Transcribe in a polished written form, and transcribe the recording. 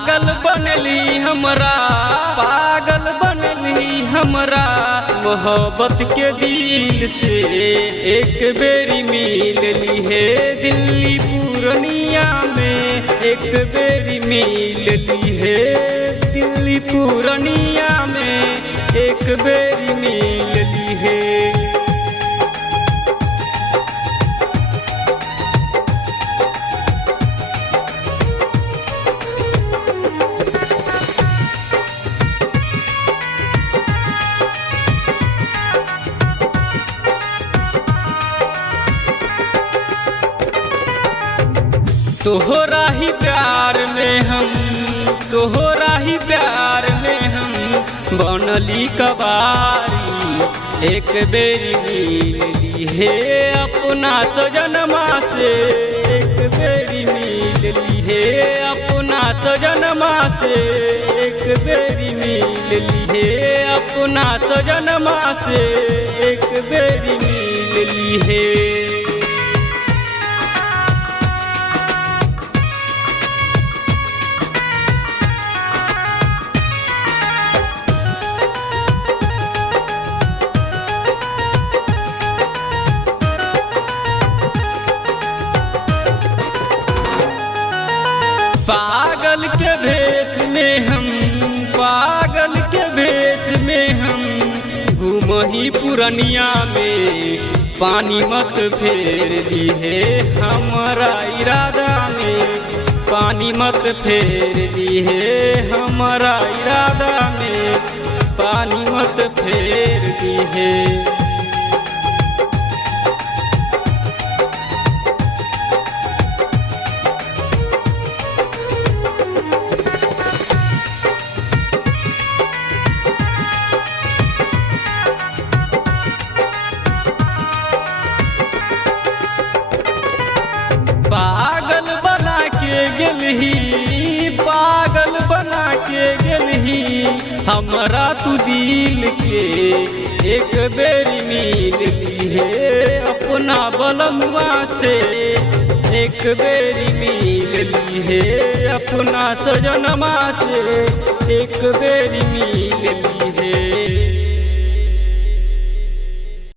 पागल बनली हमरा, पागल बनली हमरा मोहब्बत के दिल से। एक बेरी मिलली है दिल्ली पूर्णिया में, एक बेरी मिलली है दिल्ली पूर्णिया में, एक बेरी मिलली है। तोहरा ही प्यार में हम, तोहरा ही प्यार में हम बनली कबारी। एक बेरी मिलली है अपना सजनमा से, एक बेरी मिलली है अपना सजनमा से, एक बेरी मिलली है अपना सजनमा से, एक बेरी मिलली है। पागल के भेष में हम, पागल के भेष में हम घूमही पुरनिया में। पानी मत फेर दी है हमारा इरादा में, पानी मत फेर दी है हमारा इरादा में, पानी मत फेर दी है। पागल बना के गेलही, पागल बना के गेलही हमरा तू दिल के। एक बेरी मिलली है अपना बलमुआ से, एक बेरी मिलली है अपना सजनमा से, एक बेरी मिलली है।